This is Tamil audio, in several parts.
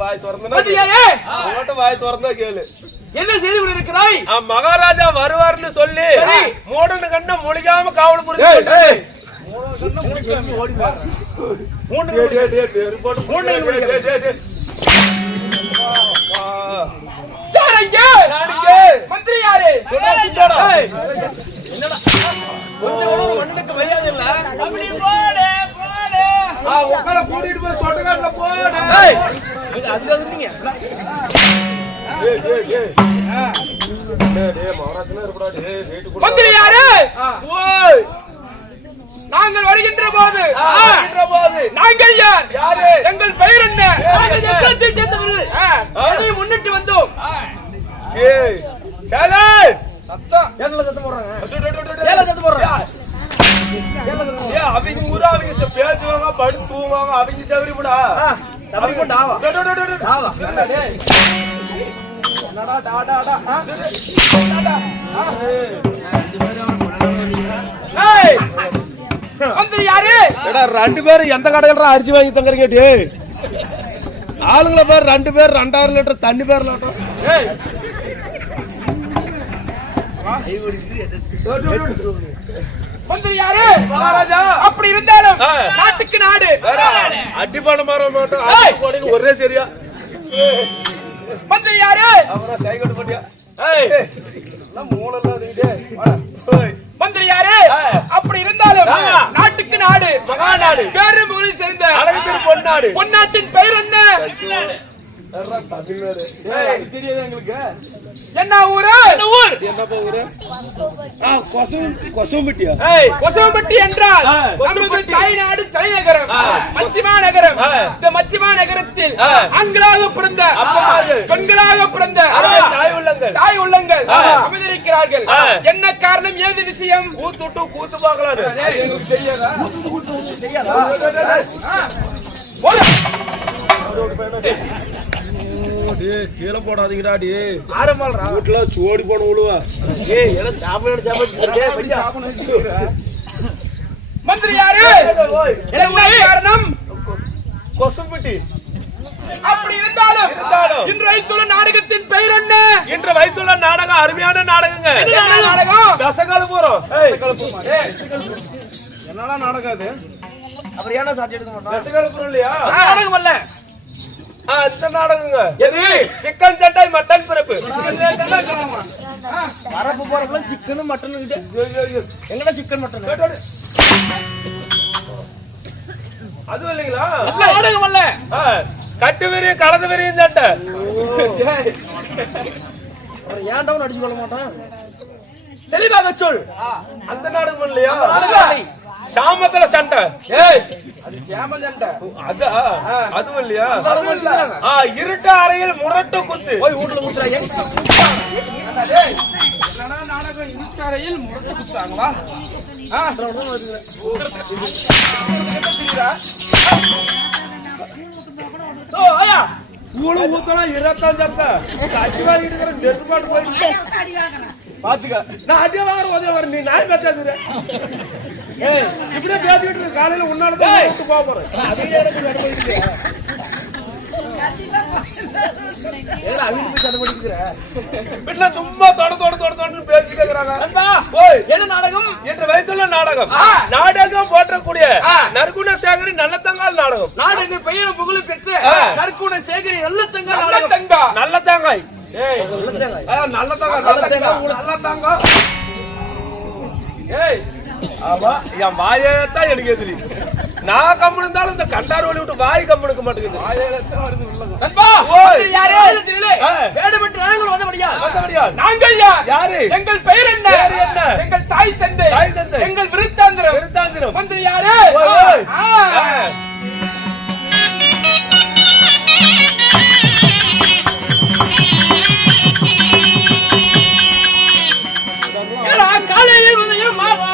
வாய் திறந்தா வாய் திறந்தா கேளு. என்ன செய்து கொண்டிருக்கிறாய்? மகாராஜா வருவார்னு சொல்லி மூடனு கண்ண முழிக்காம காவல் புரிஞ்சு மந்திரி யாரு? மண்ணுக்கு மரியாதை இல்ல. கூட்டிட்டு போய் சொட்டக்காட்டுல போடு. அதுல இருந்தீங்க மந்திரி யாரு? நாங்கள் வருகின்ற போது நாங்கள் யார்? எங்கள் பெயர் என்ன? நாங்கள் எப்பத்தை சேர்ந்தவர்கள் முன்னிட்டு வந்தோம். அவங்க ஊரா அவங்க பேசுவாங்க படுத்து தூங்குவாங்க அவங்க தவறி விடா சபரி கொண்டு ஆவா ரெண்டு பேரும் எந்த கடையில அரிசி வாங்கி தங்குறீங்க? ஆளுங்களை பேர் 2 பேர் 2000 லிட்டர் தண்ணி பேர் மந்திரி யாரு? மகாராஜா. அப்படி இருந்தாலும் நாட்டுக்கு நாடு அடிப்பான மாற மாட்டோம் ஒரே சரியா. மந்திரி யாரு? சைக்கிள் பண்ணியா மந்திரி யாரு? அப்படி இருந்தாலும் நாட்டுக்கு நாடு மகாநாடு பேரு புகழை சேர்ந்த அழகு பொன்னாடு. பொன்னாட்டின் பெயர் என்ன? என்ன ஊரு? கொசவம்பட்டி என்றால் தாய்நாடு தலைநகரம் மச்சிமா நகரம். இந்த மச்சிமா நகரத்தில் ஆண்களாக பிறந்த பெண்களாக பிறந்த தாய் உள்ளங்கள் அமர்ந்திருக்கிறார்கள். என்ன காரணம்? ஏது விஷயம்? கூத்து கூத்து பார்க்கலாம். கீழே போடாதீங்கடா. வீட்டுல சோடி போன விழுவா. மந்திரி யாரு? காரணம் கொசம்பட்டி. அப்படி இருந்தாலும் இன்று வைத்துள்ள நாடகத்தின் பெயர் என்ன? இன்று வைத்துள்ள நாடகம் அருமையான நாடகங்க. நாடகம் தசகாலபுரம். என்னடா நாடகம் அது? அப்புறம் ஏன்னா சாட்சி எடுக்க மாட்டோம்? தசகாலபுரம் இல்லையா? நாடகம் அல்ல. இந்த நாடகங்க எது? சிக்கன் சட்டை மட்டன் பிறப்பு. பரப்பு போறப்ப சிக்கன் மட்டன் எங்கடா சிக்கன் மட்டன்? அது இல்லைங்களா? நாடகம் அல்ல. கட்டு வெறியும் கலந்து வெறியும் சட்டை. ஏன்டா அடிச்சு கொள்ள மாட்டான்? தெளிவாக சொல். அந்த நாடகம் இல்லையா? சாமத்துல சண்டை. அது சாமல் சண்டை. அதுவும் இல்லையா? இருட்ட அறையில் முரட்டு குத்து. போய் வீட்டுல குத்துறாங்க. நாடகம் இருட்ட அறையில் முரட்டு குத்துறாங்களா? கூழு ஊத்தலாம் 25 சட்டை. அடி வாங்கிட்டு இருக்கிற நெருப்பாட்டு போயிட்டு பாத்துக்க. நான் அடி வாங்குற உதவி வர. நீ நாய் பேசாது. இப்படியே பேசிக்கிட்டு காலையில உன்னால போக போறேன். சும்மா பேசிட்டு என்ன நாடகம்? என்று வைத்துள்ள நாடகம். நாடகம் போற்றக்கூடிய நற்குண சேகரி நல்லத்தங்கால் நாடகம். நாடக பெயர் புகழ் பெற்று நற்குண சேகரி நல்லத்தங்காய். நல்ல தேங்காய். நல்ல தேங்காய். என் வாயத்தான் எனக்கு எதிரி. நான் கம்மு இருந்தாலும் இந்த கண்டார் வழி விட்டு வாய் கம்முனுக்க மாட்டேங்குது. நாங்கள் யாரு? எங்கள் பெயர் என்ன? எங்கள் தாய் தந்தை எங்கள் விருத்தாந்திரம். மந்திரி யாரு? காலையில் மாவா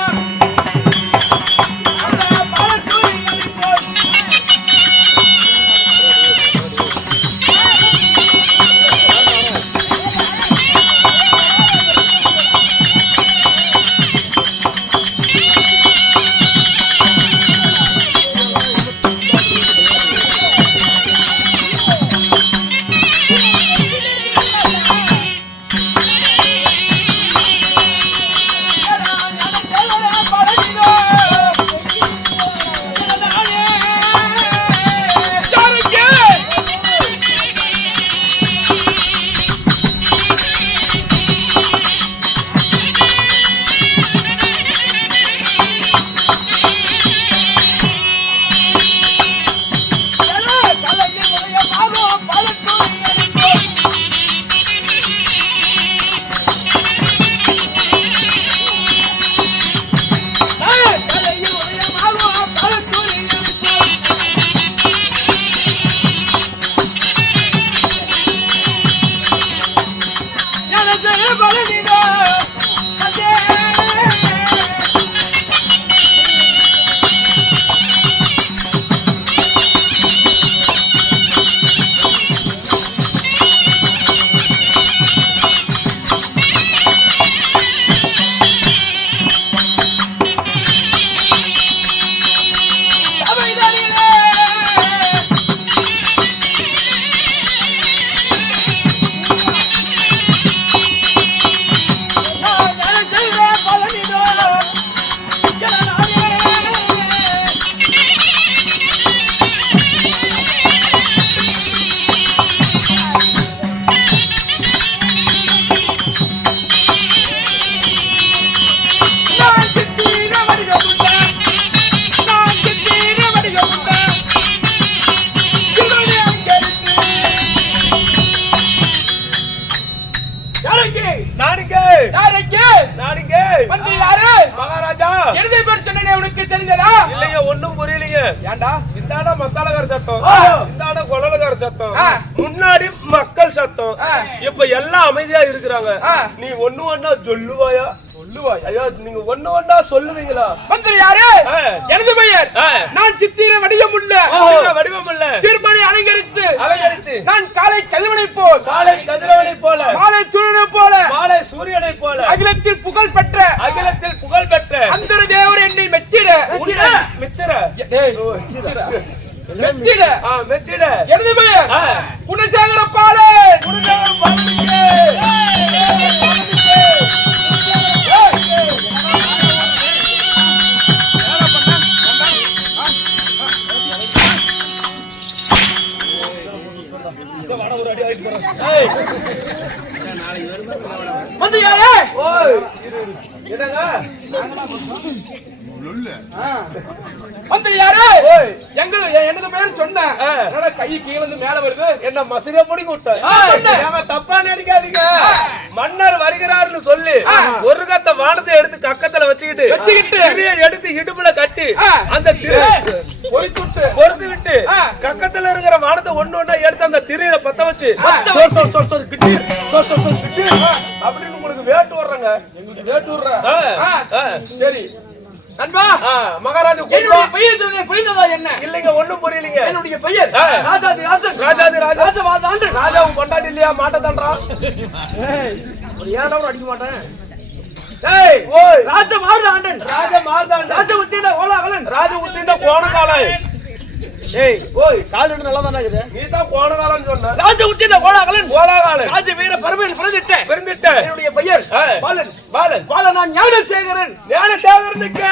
இல்லைங்க. ஏன்டா இந்தாட மத்தாளக்கார சத்தம், ஆ. இந்தாட குழலக்கார சத்தம், ஆ. முன்னாடி மக்கள் சத்தம். ஆ. இப்ப எல்லாம் அமைதியா இருக்கிறாங்க. ஆ. நீ ஒண்ணு ஒண்ணா சொல்லுவாயா? ஐயா நீங்க ஒண்ணு ஒண்ணா சொல்லுவீங்களா? மந்திரி யாரு? ஆ. எனது பெயர். ஆ. நான் சித்திர வடிவமுள்ள வடிவம் இல்ல, சிறுமணி அலங்கரித்து அலங்கரித்து நான் காலை கதிரவனை போல் காலை கதிரவனை போல மாலை சூரியனை போல மாலை சூரியனை போல அகிலத்தில் புகழ் பெற்ற அகிலத்தில் புகழ் பெற்ற அந்தர தேவர் என்னை மெச்சிட மிச்சர மெச்சிட மெச்சிட எனது பெயர் ஆ. குணசேகர பாலே. மந்திரி யாரு? ஓய் என்னங்க மந்திரி யாரு? ஓய் எனது பேர் சொன்னேன். ஆ. என்னடா கை கீழ இருந்து மேல வருது? என்ன மசிர பொடி விட்ட ஆ, சொன்னேன். ஏமா தப்பா நினைக்காதீங்க. மன்னர் வருகிறார்னு சொல்லி ஒரு கத்த வானத்தை எடுத்து கக்கத்துல வச்சுக்கிட்டு திரியை எடுத்து இடுப்புல கட்டி ஆ. அந்த திரை பொறுத்து விட்டு ஆ. கக்கத்துல இருக்கிற வானத்தை ஒண்ணு ஒண்ணா எடுத்து அந்த திரையில பத்த வச்சு அப்படின்னு உங்களுக்கு வேட்டு வர்றங்க. வேட்டு விடுற. சரி நண்பா, மகாராஜா என்னுடைய பெயர் சொன்னேன், புரிந்ததா என்ன? இல்லைங்க ஒண்ணும் புரியலீங்க. என்னுடைய பெயர் ஆ. ராஜாதி ராஜன். ராஜாதி ராஜா ராஜவாதாண்டு. ராஜாவும் கொண்டாடி இல்லையா மாட்ட தான்றா ஒரு ஏழாவது அடிக்க மாட்டேன். ஏய், ஓய் ராஜ மார்தாண்டன். ராஜ மார்தாண்டன் ராஜ உத்தின ஓலாகலன். ராஜ உத்திண்ட கோணகாலம். ஏய், ஓய் கால் ரெண்டு நல்லா தானே இருக்குது. நீ தான் கோணகாலம் சொன்ன. ராஜ உத்தின ஓலாகலன். கோணகாலம் ராஜ வீர பரமையில் பிறந்திட்ட. பிறந்திட்ட. என்னுடைய பெயர் ஆ. பாலன். பாலன் பாலன் நான் ஞானசேகரன். ஞானசேகரனுக்கு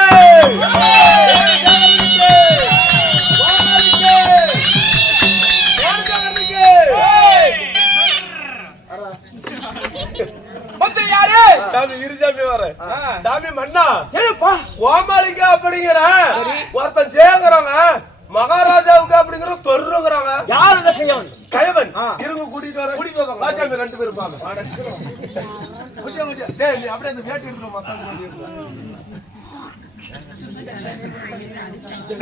மந்திரி யாரு? சாமி இருசாமி வர சாமி மன்னா ஏப்பா, கோமாளிங்க அப்படிங்கிற ஒருத்தன் ஜெயங்கிறவன் மகாராஜாவுக்கு அப்படிங்கிற தொருங்கிறவன் யார் இந்த கையவன்? கயவன் இருங்க கூட்டிட்டு வர கூட்டிட்டு வாங்க ராஜாமி ரெண்டு பேரும் பாங்க. டேய் நீ அப்படியே அந்த வேட்டி எடுத்து மக்கள்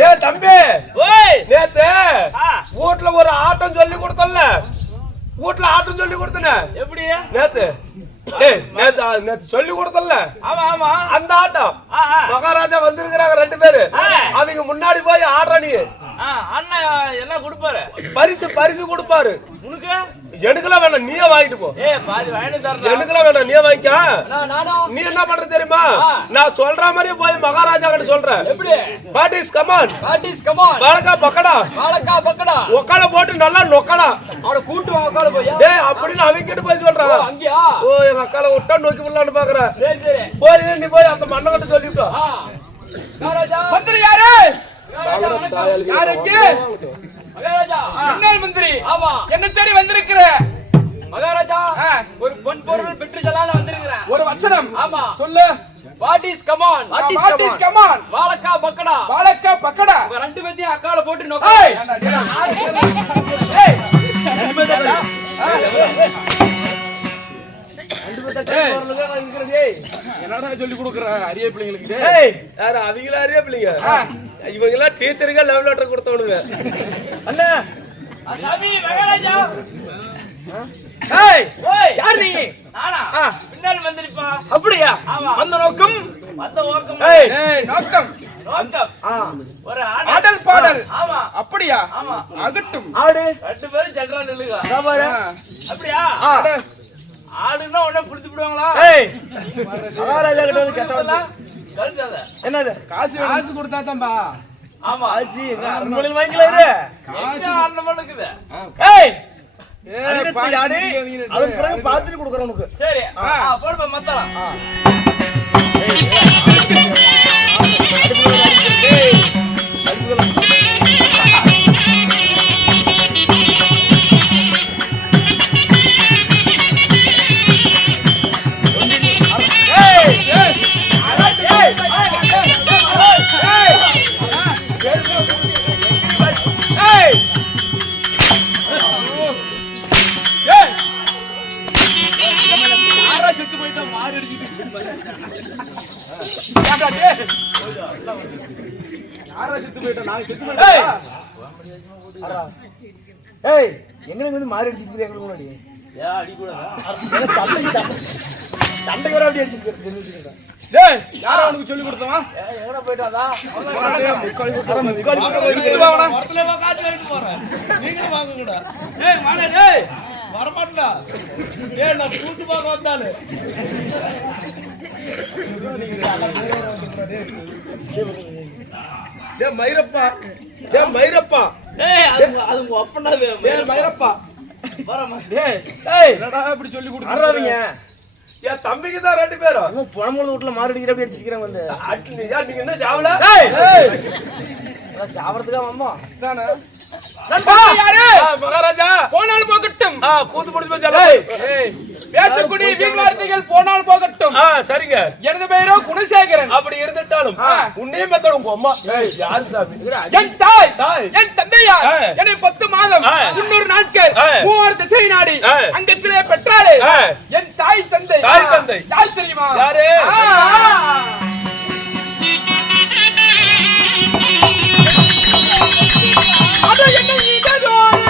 டேய் தம்பி ஓய், நேத்து வீட்ல ஒரு ஆட்டம் சொல்லி கொடுத்தல்ல, வீட்ல ஆட்டம் சொல்லி கொடுத்தனே எப்படி? நேத்து நேத்து சொல்லி கொடுத்தல்ல ஆமா ஆமா, அந்த ஆட்டம் மகாராஜா வந்திருக்கிறாங்க ரெண்டு பேரு. அவங்க முன்னாடி போய் ஆடுற நீ அண்ணன் என்ன கொடுப்பாரு? பரிசு பரிசு கொடுப்பாரு. உனக்கு எனக்குலாம் வேணாம், நீயே வாங்கிட்டு போ. பாதி வாங்கிட்டு தரணும். எனக்குலாம் வேணாம், நீயே வாங்கிக்க. நானும் நீ என்ன பண்ற தெரியுமா? நான் சொல்ற மாதிரியே போய் மகாராஜா கிட்ட சொல்றேன். எப்படி? பாட்டிஸ் கமான், பாட்டிஸ் கமான், பாலக்கா பக்கடா, வாழக்கா பக்கடா, ஒக்கால போட்டு நல்லா நொக்கடா அவட கூட்டு வா உட்கார போய். டேய் அப்படின்னு அவங்க கிட்ட போய் சொல்றாங்க. அங்கயா? ஓ எங்க அக்கால விட்டா நோக்கி விடலான்னு பாக்குறேன். சரி சரி, போய் நீ போய் அந்த மண்ணை கிட்ட சொல்லிவிட்டோ. மகாராஜா மந்திரி யாரு? யாருக்கு? மகாராஜா முன்னாள் மந்திரி. ஆமா, என்ன தேடி வந்திருக்கிற மகாராஜா? ஒரு பொன் பொருள் பெற்று செல்லாத வந்திருக்கிறேன். ஒரு வசனம். ஆமா சொல்லு. What is come on? What is come on? வாழக்கா பக்கடா, வாழக்கா பக்கடா. உங்க ரெண்டு பேத்தையும் அக்கால போட்டு நோக்க. என்னடா சொல்லி கொடுக்குற அரிய பிள்ளைங்களுக்கு? யாரு அவங்கள அறிய பிள்ளைங்க? இவங்க எல்லாம் டீச்சருக்கு லவ் லெட்டர் கொடுத்தவனுங்க. அண்ணா சாமி மகாராஜா. ஏய் ஓய், யார் நீ? நானா? பின்னால் வந்திருப்பா. அப்படியா? அந்த நோக்கம் அந்த நோக்கம். ஏய் நோக்கம் நோக்கம் ஒரு ஆடல் பாடல். ஆமா அப்படியா? ஆமா அகட்டும். ஆடு ரெண்டு பேரும் ஜெனரல் நில்லுங்க. பாரு அப்படியா? ஆடுனா உடனே புடிச்சு விடுவாங்களா? ஏய் மகாராஜா கிட்ட வந்து கேட்டவளா கரெக்டாத. என்னது? காசு கொடுத்தா தான்பா. ஆமா ஆச்சி அரண்மனையில் வாங்கிக்கல இரு. காசு அரண்மனை இருக்குது. ஏய் அதுக்கு யாரு? அவன் பிறகு பாத்துட்டு கொடுக்குறேன் உனக்கு. சரி போடுப்பா மத்தலாம். யாரா செத்து போயிட்டோம் நாங்க செத்து ஏய். போயிட்டோம் ஏய் எங்களுக்கு வந்து மாறி அடிச்சிருக்கீங்க எங்களுக்கு முன்னாடி ஏன் அடிக்கூடாதா? சண்டைக்கு வர அப்படி அடிச்சிருக்கீங்க டேய் யாரா உனக்கு சொல்லி கொடுத்தவன் எங்கடா போயிட்டாதா ஏய் மானே டேய் வரமாட்டா ஏய் நான் கூட்டு பார்க்க வந்தாலே டேய் மயிரப்பா டேய் மயிரப்பா ஏய் அது உங்க அப்பனாவே டேய் மயிரப்பா வரமா டேய் ஏய் என்னடா இப்படி சொல்லி அறாவீங்க கொடுத்தாங்க ஏன் தம்பிக்கு தான் ரெண்டு பேரும் நம்ம புறம்போது வீட்டுல மாறி அடிக்கிற அப்படி அடிச்சிருக்கிறாங்க வந்து ஏன் நீங்க என்ன சாவல ஏய். ஏய் சாவறதுக்கா வந்தோம் தானே நண்பா யாரு மகாராஜா போனால் போகட்டும் கூத்து முடிச்சு வச்சாலே ஏய் பேசக்கூடிய வீண் வார்த்தைகள் போனால் போகட்டும் சரிங்க எனது பெயரோ குணசேகரன் அப்படி இருந்துட்டாலும் உன்னையும் பெத்தோட உங்க அம்மா ஏய் யார் சாமி என் தாய் தாய். என் தந்தையார் ஆ. என்னை 10 மாதம் ஆ. 300 நாட்கள் ஆ. 3 திசை நாடி ஆ. அங்கத்திலே பெற்றாரே ஆ. என் தாய் தந்தை தாய் தந்தை. யார் தெரியுமா யாரு? அது என்ன இதழோடு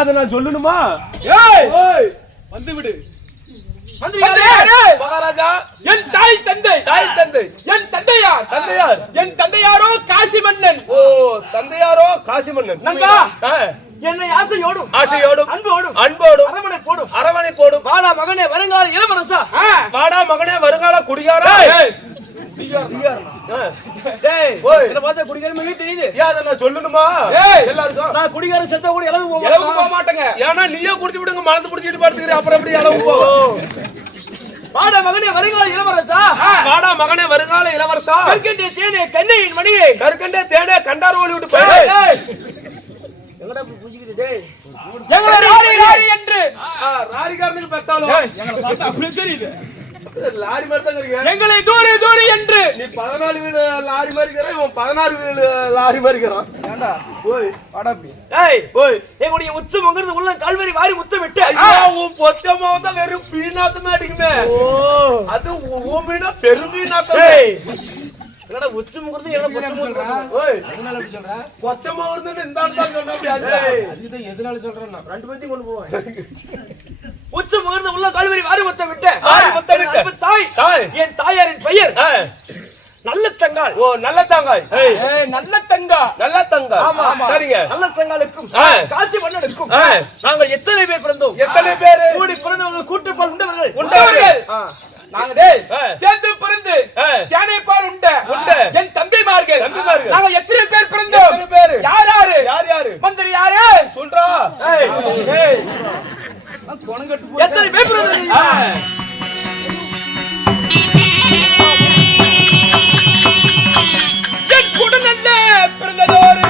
அதை நான் சொல்லணுமா? ஏய் ஓய், வந்து விடு. மகாராஜா, என் தாய் தந்தை என் தந்தையார் என் தந்தையாரோ காசி மன்னன். ஓ, தந்தையாரோ காசி மன்னன். நண்பா, என்னை ஆசையோடும் அன்போடும் அரவணை போடும் வாடா மகனே வருங்கால இளவரசா, வாடா மகனே வருங்கால குடிகாரா. என்ன பார்த்தா குடிகாரமே தெரியுது. அதை நான் சொல்லணுமா? எல்லாருக்கும் நான் குடிகாரன் செத்தா கூட இளவு போக மாட்டேங்க. ஏன்னா நீயே குடிச்சு விடுங்க, மறந்து பிடிச்சிட்டு படுத்துக்கிறேன், அப்புறம் எப்படி அளவு போகும்? வாடா மகனே வருங்கால இளவரசா, வாடா மகனே வருங்கால இளவரசா, கற்கண்டே தேனே கண்ணையின் மணியை கற்கண்டே தேனே கண்டார் ஓடி விட்டு போய் எங்கடா பூசிக்கிட்டு டேய் எங்களை ராரி ராரி என்று ராரிகாரனுக்கு பெத்தாலும் எங்களை பார்த்தா அப்படியே தெரியுது. லாரி மாதிரி தான் இருக்கீங்க. எங்களை தூரி தூரி என்று நீ 14 வீடு லாரி மாதிரி இருக்கிற, இவன் 16 வீடு லாரி மாதிரி இருக்கிறான். ஏண்டா ஓய் வாடாப்பி. டேய் ஓய், எங்களுடைய உச்சமங்கிறது உள்ள கால்வரி வாரி முத்த விட்டு உன் பொச்சமா வந்தா வெறும் பீனாத்தமே அடிக்குமே. அது உன் மீனா பெரும் பீனாத்தம். என்னடா உச்சமங்கிறது என்ன பொச்சமங்கிறது? ஓய், எதனால அப்படி சொல்ற? பொச்சமா வருதுன்னு இந்த ஆள் தான் சொன்னா அப்படி ஆச்சு. அதுதான் எதனால சொல்றேன் நான். ரெண்டு பேத்தையும் கொண்டு போவேன். உச்சமங்கிறது உள்ள கால்வரி வாரி முத்த விட்டு தாய் என் தாயாரின் பெயர் நல்ல தங்காள். ஓ, நல்ல தங்காய். நல்ல தங்கா நல்ல தங்கா. ஆமா சரிங்க. நல்ல தங்காளுக்கும் காசி மன்னனுக்கும் நாங்கள் எத்தனை பேர் பிறந்தோம்? எத்தனை பேர்? கூடி பிறந்தவர்கள் கூட்டுப்பால் உண்டவர்கள் நாங்க டேய் சேர்ந்து பிறந்து சேனைப்பால் உண்ட என் தம்பிமார்கள் நாங்க எத்தனை பேர் பிறந்தோம்? எத்தனை பேர்? யாரு மந்திரி யாரு சொல்றா? எத்தனை பேர் பிறந்தோம்? குடநல்ல பிறந்ததோரு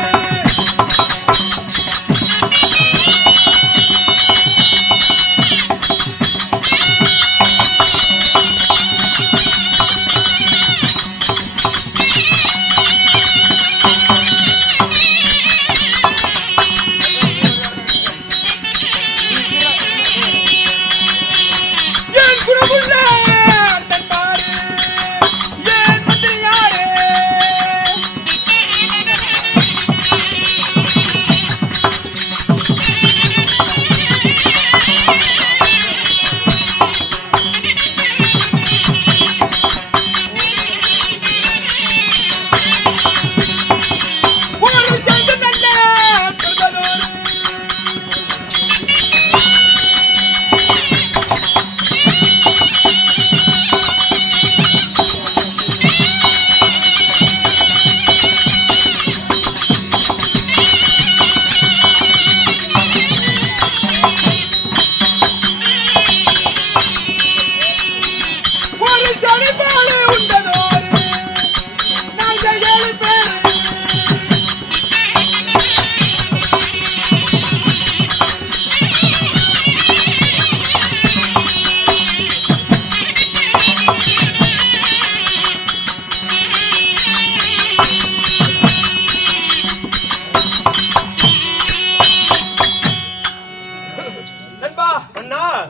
என் குணமுள்ள தன்பாரு என் மந்திரி யாரு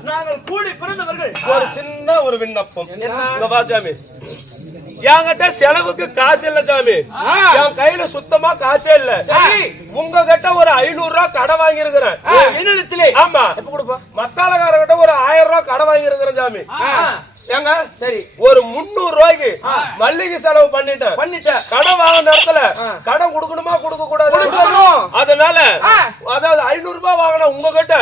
நாங்கள் கூடி பிறந்தவர்கள். ஒரு சின்ன ஒரு விண்ணப்பம். இங்க வா சாமி. என்கிட்ட செலவுக்கு காசு இல்ல சாமி. என் கையில சுத்தமா காசே இல்ல. உங்க கிட்ட ஒரு 500 ரூபாய் கடை வாங்கி இருக்கிறேன். என்னிடத்திலே ஆமா. எப்ப கொடுப்பா? மத்தாளக்கார கிட்ட ஒரு 1000 ரூபாய் கடை வாங்கி இருக்கிறேன் சாமி. ஏங்க சரி ஒரு 300 ரூபாய்க்கு மல்லிகை செலவு பண்ணிட்டேன். கடை வாங்க நேரத்துல கடன் கொடுக்கணுமா கொடுக்க கூடாது? அதனால அதாவது 500 ரூபாய் வாங்கின உங்ககிட்ட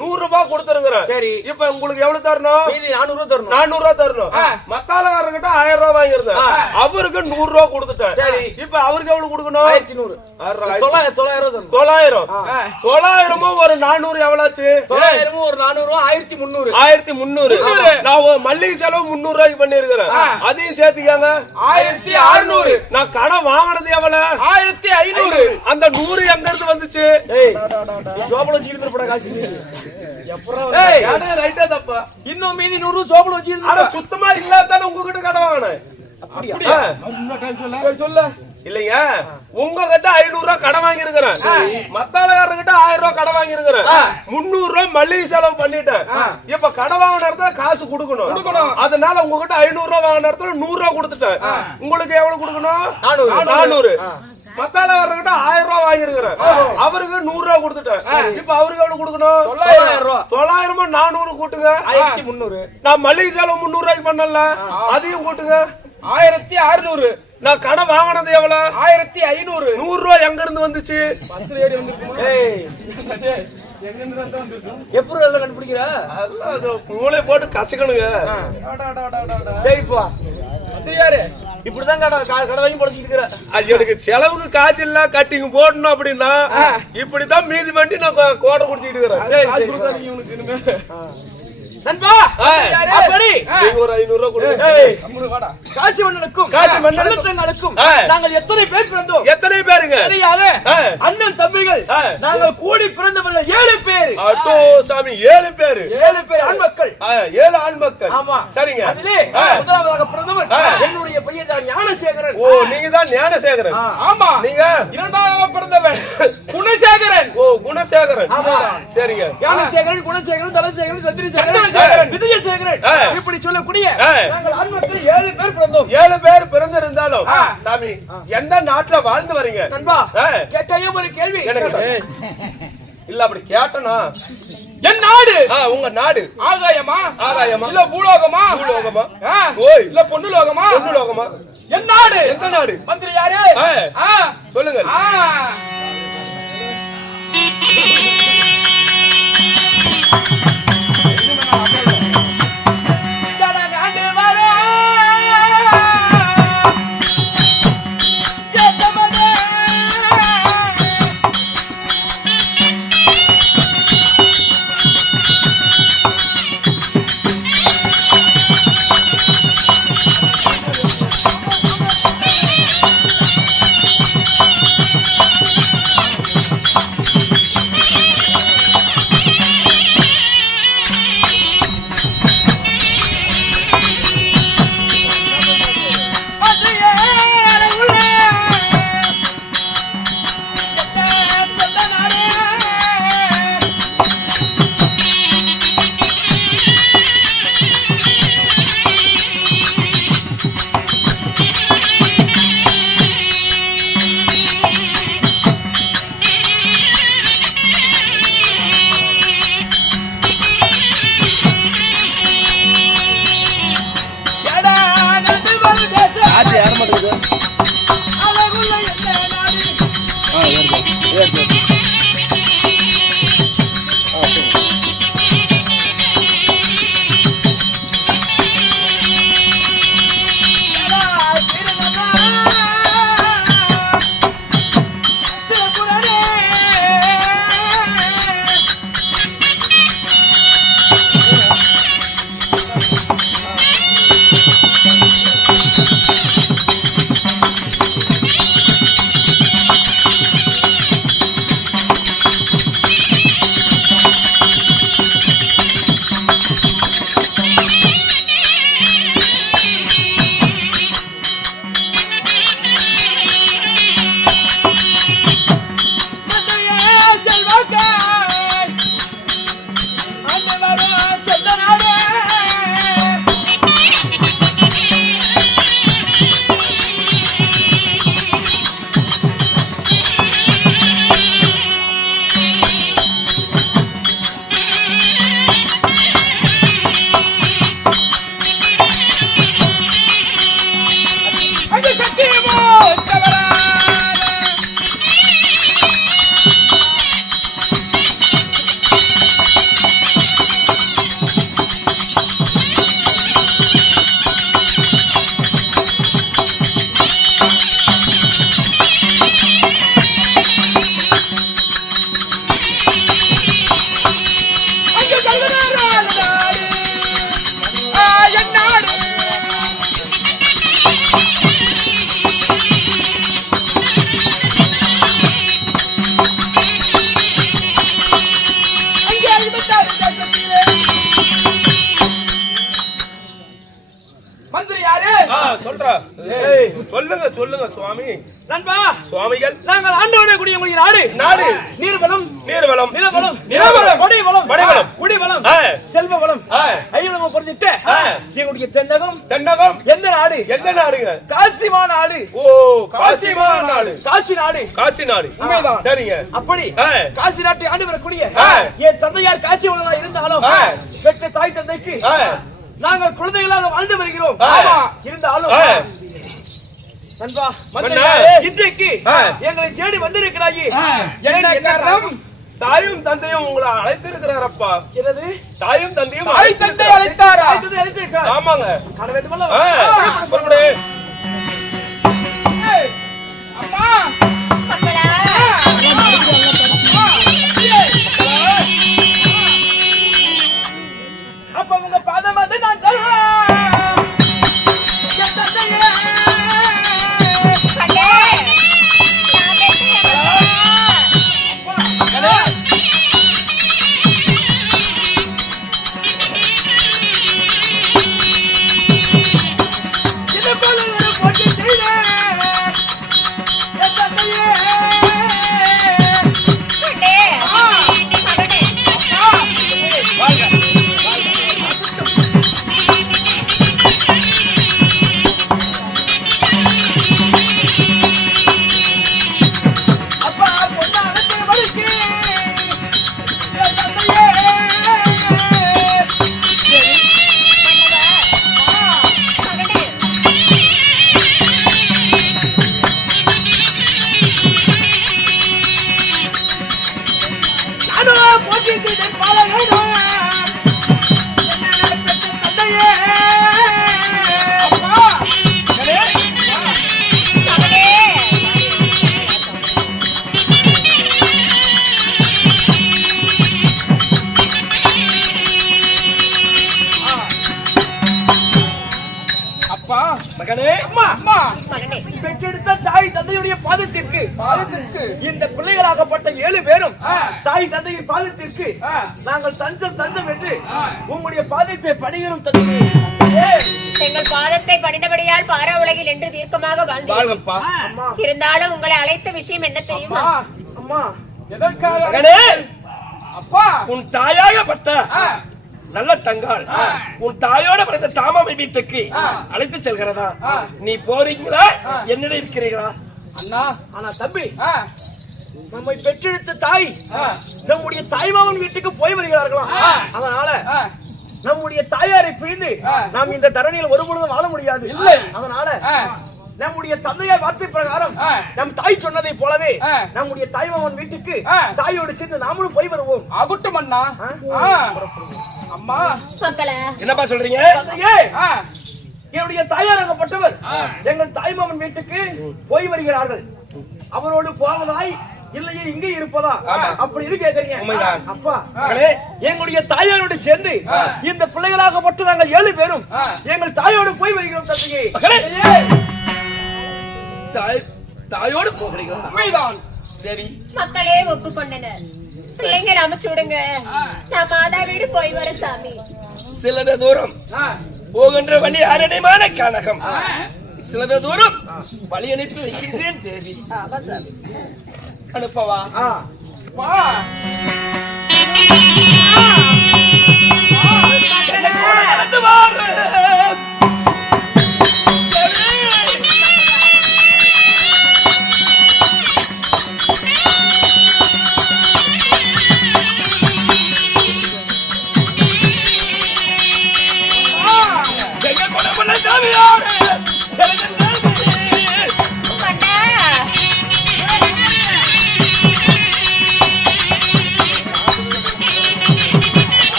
100 ரூபாய் கொடுத்துருக்கிறேன். சரி இப்ப உங்களுக்கு எவ்வளவு தரணும்? 400 ரூபாய் தரணும். 400 ரூபாய் தரணும். மத்தாளக்காரங்க கிட்ட 1000 ரூபாய் வாங்கிருந்தேன். அவருக்கு 100 ரூபாய் கொடுத்துட்டேன். சரி இப்ப அவருக்கு எவ்வளவு கொடுக்கணும்? 1100. 900 900 ஒரு 400 எவ்வளாச்சு? 900 ஒரு 400 1300. 1300. நான் மல்லிகை செலவு 300 ரூபாய்க்கு பண்ணிருக்கிறேன். அதையும் சேர்த்துக்காங்க 1600. நான் கடன் வாங்கினது எவ்வளவு? 1500. அந்த 100 எங்க இருந்து வந்துச்சு? சோபல வச்சிட்டு போட காசு ரைட்டா தப்பா? இன்னும் மீதி 100 சோபல வச்சிட்டு சுத்தமா இல்லாதானே உங்ககிட்ட கடன் வாங்கினேன். அப்படியா? சொல்ல இல்லைங்க, உங்ககிட்ட 500 ரூபாய் கடன் வாங்கி இருக்கிறேன். மத்தாளக்காரங்கிட்ட 1000 ரூபாய் கடன் வாங்கி இருக்கிறேன். 300 ரூபாய் மல்லிகை செலவு பண்ணிட்டேன். இப்ப கடன் வாங்கின இடத்துல காசு கொடுக்கணும். அதனால உங்ககிட்ட 500 ரூபாய் வாங்கின இடத்துல 100 ரூபாய் கொடுத்துட்டேன். உங்களுக்கு எவ்வளவு கொடுக்கணும்? 400. மத்தால வர்றகிட்ட 1000 ரூபாய் வாங்கிருக்கிறேன். அவருக்கு 100 ரூபாய் கொடுத்துட்டேன். இப்ப அவருக்கு எவ்வளவு கொடுக்கணும்? 900 ரூபாய். 900 400 கூட்டுங்க. 1300. நான் மளிகை செலவு 300 ரூபாய்க்கு பண்ணல, அதையும் கூட்டுங்க. 1600. நான் கடன் வாங்கினது எவ்வளவு? 1500. 100 ரூபாய் எங்க இருந்து வந்துச்சு? பஸ்ல ஏறி வந்திருக்குமா? எங்க இருந்து வந்து வந்திருக்கும்? எப்படி எல்லாம் கண்டுபிடிக்கிற? அதெல்லாம் அது மூளை போட்டு கசக்கணுங்க. சரிப்பா. யாரு இப்படிதான் கடை வாங்கி பொழைச்சிட்டு இருக்கிற? அது எனக்கு செலவுக்கு காசு இல்ல, கட்டிங் போடணும் அப்படின்னா இப்படிதான் மீதி பண்ணி நான் கோட்டை குடிச்சிட்டு இருக்கிறேன். நண்பா, அப்படி நீங்க ஒரு 500 ரூபாய் கொடுங்க. காசி மன்னனுக்கும் நாங்கள் எத்தனை பேர் பிறந்தோம்? எத்தனை பேருங்க? தெரியாது. அண்ணன் தம்பிகள் நாங்கள் கூடி பிறந்தவர்கள் 7 பேர். அட்டோ சாமி, 7 பேரு. 7 பேர் ஆண் மக்கள். 7 ஆண் மக்கள். ஆமா, சரிங்க. அதிலே முதலாவதாக பிறந்தவர் என்னுடைய பையன் தான் ஞானசேகரன். ஓ, நீங்க தான் ஞானசேகரன். ஆமா. நீங்க இரண்டாவதாக பிறந்தவன் குணசேகரன். ஓ, குணசேகரன். ஆமா, சரிங்க. ஞானசேகரன், குணசேகரன், தலசேகரன், சந்திரசேகரன், விஜயசேகரன் இப்படி சொல்லக்கூடிய நாங்கள் ஆண் மக்கள் 7 பேர் பிறந்தோம். 7 பேர் பிறந்திருந்தாலும் சாமி எந்த நாட்டுல வாழ்ந்து வரீங்க? நண்பா, கேட்டையும் ஒரு கேள்வி இல்ல, அப்படி கேட்டனா என் நாடு உங்க நாடு ஆகாயமா ஆகாயமா இல்ல பூலோகமா பூலோகமா ஓய் இல்ல பொன்னுலோகமா பொன்னுலோகமா? என் நாடு எந்த நாடு? மந்திரி யாரு? சொல்லுங்க. சொல்றா. சொல்லுங்க சொல்லுங்க சுவாமி. நண்பா சுவாமிகள், நாங்கள் ஆண்டவனே குடிய நாடு நாடு நீர்வளம் நீர்வளம் நிலவளம் நிலவளம் கொடிவளம் கொடிவளம் குடிவளம் செல்வவளம் ஐவளம் பொறுத்திட்டு எங்களுடைய தென்னகம் தென்னகம் எந்த நாடு எந்த நாடுங்க? காசிமா நாடு. ஓ, காசிமா நாடு. காசி நாடு. காசி நாடு. உண்மைதான். சரிங்க. அப்படி காசி நாட்டை ஆண்டு வரக்கூடிய என் தந்தையார் காசி உள்ளதா இருந்தாலும் பெற்ற தாய் தந்தைக்கு நாங்கள் குழந்தைகளாக வாழ்ந்து வருகிறோம். இருந்தாலும் நண்பா இன்றைக்கு எங்களை தேடி வந்திருக்கிறாயே என்ன காரணம்? தாயும் தந்தையும் உங்களை அழைத்திருக்கிறாரப்பா. என்னது? தாயும் தந்தையும் தாய் தந்தை அழைத்தாரா? ஆமாங்க. காண வேண்டுமல்ல? அம்மா அப்ப உங்க பாதம் வந்து நான் சொல்றேன். பெற்றெடுத்த தாய் தந்தையுடைய பாதத்திற்கு இந்த பிள்ளைகளாகப்பட்ட 7 பேரும் தாய் தந்தையின் பாதத்திற்கு நாங்கள் தஞ்சம் என்று உங்களுடைய பாதத்தை பணிகிறோம். தந்தையே, எங்கள் பாதத்தை பணிந்தபடியால் பாரா உலகில் என்று தீர்க்கமாக வாழ்ந்தோம். இருந்தாலும் உங்களை அழைத்த விஷயம் என்ன தெரியுமா? அம்மா, அப்பா, உன் தாயாகப்பட்ட நல்ல தங்காள் உன் தாயோட பிறந்த தாமாமை வீட்டுக்கு அழைத்து செல்கிறதா? நீ போறீங்களா என்னிடம் இருக்கிறீர்களா? அண்ணா, ஆனா தம்பி, நம்மை பெற்றெடுத்த தாய் நம்முடைய தாய்மாமன் வீட்டுக்கு போய் வருகிறார்களாம். அதனால நம்முடைய தாயாரை பிரிந்து நாம் இந்த தரணியில் ஒருபொழுதும் வாழ முடியாது. இல்லை, அதனால நம்முடைய தந்தையார் வார்த்தை பிரகாரம் நம் தாய் சொன்னதை போலவே நம்முடைய தாய்மாமன் வீட்டுக்கு தாயோடு சேர்ந்து நாமளும் போய் வருவோம். ஆகட்டும் அண்ணா. அம்மா, மக்களே, என்னப்பா சொல்றீங்க? என்னுடைய தாயாராகப்பட்டவர் எங்கள் தாய்மாமன் வீட்டுக்கு போய் வருகிறார்கள். அவரோடு போவதாய் இல்லையே இங்கே இருப்பதா அப்படின்னு கேக்குறீங்க. அப்பா, எங்களுடைய தாயாரோடு சேர்ந்து இந்த பிள்ளைகளாகப்பட்டு நாங்கள் 7 பேரும் எங்கள் தாயோடு போய் வருகிறோம். தந்தையே, தாயோடு போகிறீங்களா? தேவி, மக்களே ஒப்புக்கொண்டனர். பிள்ளைங்களை அமைச்சு விடுங்க, நான் மாதா வீடு போய் வர சாமி. சிலத தூரம் போகின்ற வழி அரணிமான கனகம், சிலத தூரம் வழி அனுப்பி வைக்கின்றேன் தேவி. அனுப்பவா? நடந்து வாரு.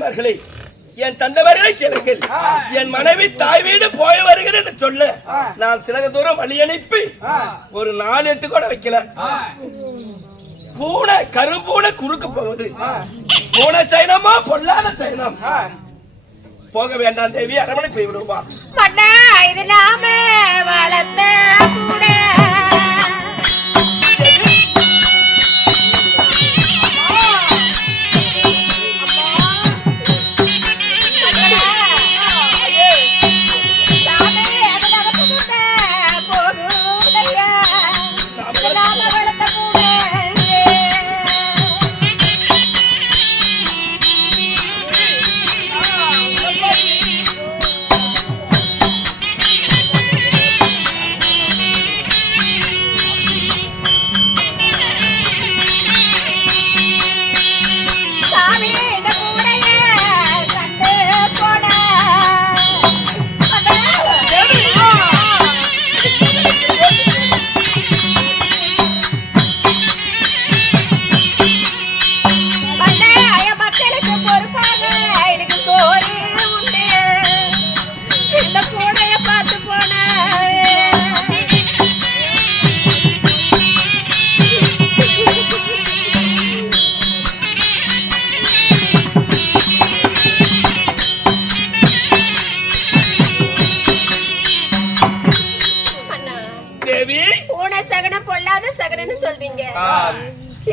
தாய்மார்களே, என் தந்தவர்களை கேளுங்கள். என் மனைவி தாய் வீடு போய் வருகிறேன் என்று சொல்ல நான் சில தூரம் வழி அனுப்பி ஒரு 4-8 கூட வைக்கல. பூனை கரும்பூனை குறுக்க போவது பூனை சைனமா பொல்லாத சைனம். போக வேண்டாம் தேவி, அரமனை போய் விடுவா. இது நாம வளர்த்த பூனை.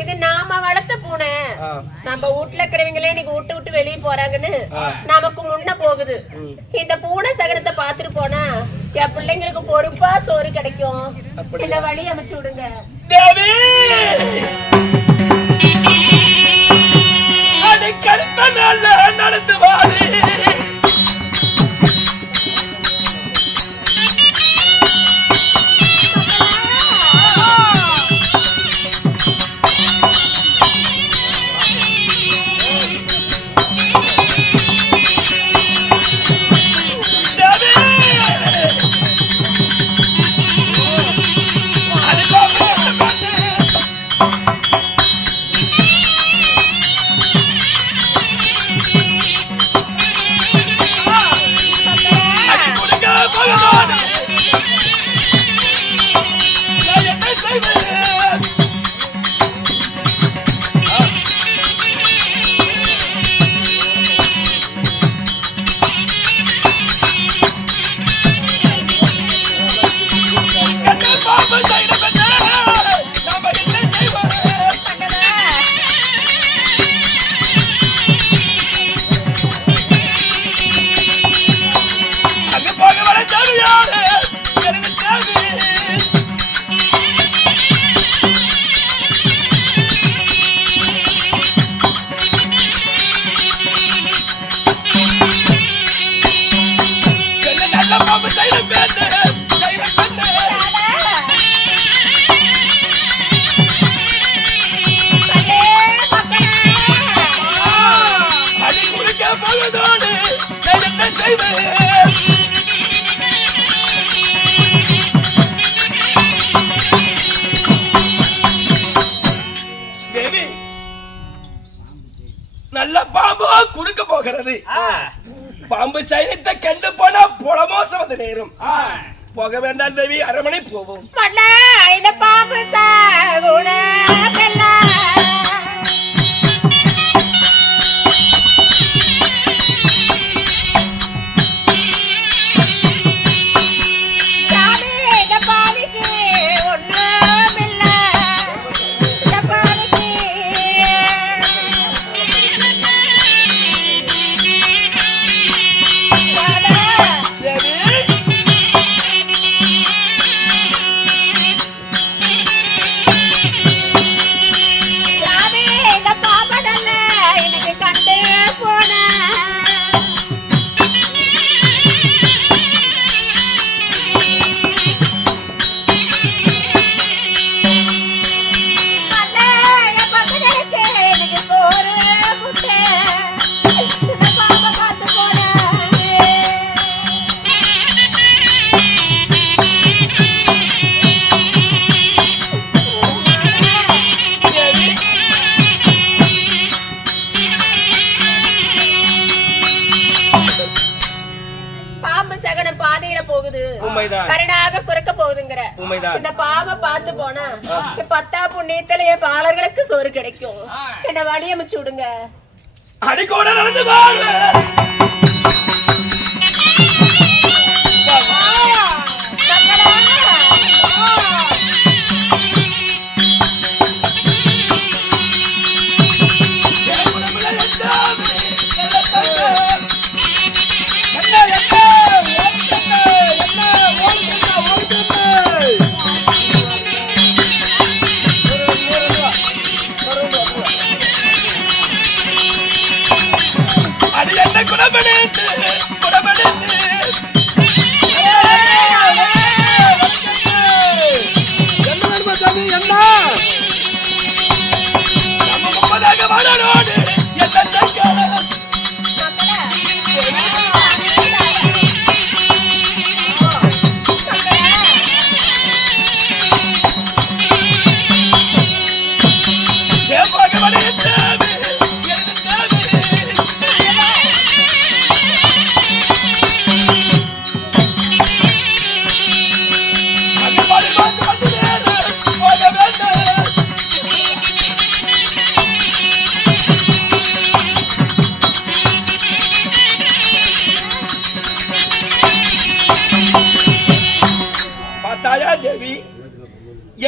இது நாம வளர்த்த பூனை. நம்ம வீட்டுல இருக்கிறவங்களே இன்னைக்கு விட்டு விட்டு வெளியே போறாங்கன்னு நமக்கு முன்ன போகுது. இந்த பூனை சகனத்தை பாத்துட்டு போனா என் பிள்ளைங்களுக்கு பொறுப்பா சோறு கிடைக்கும். என்ன வழி அமைச்சு விடுங்க. நடந்து வாடி நல்ல பாம்பு குறுக்க போகிறது. பாம்பு சைனத்தை கண்டு போனா புலமோசம் வந்து நேரும். போக வேண்டாம் தேவி, அரமனை போவோம். பாம்பு பத்தா புண்ணியத்துல என் பாலர்களுக்கு சோறு கிடைக்கும். என்ன வழி அமைச்சு விடுங்க. அடிக்கோட நடந்து பாரு.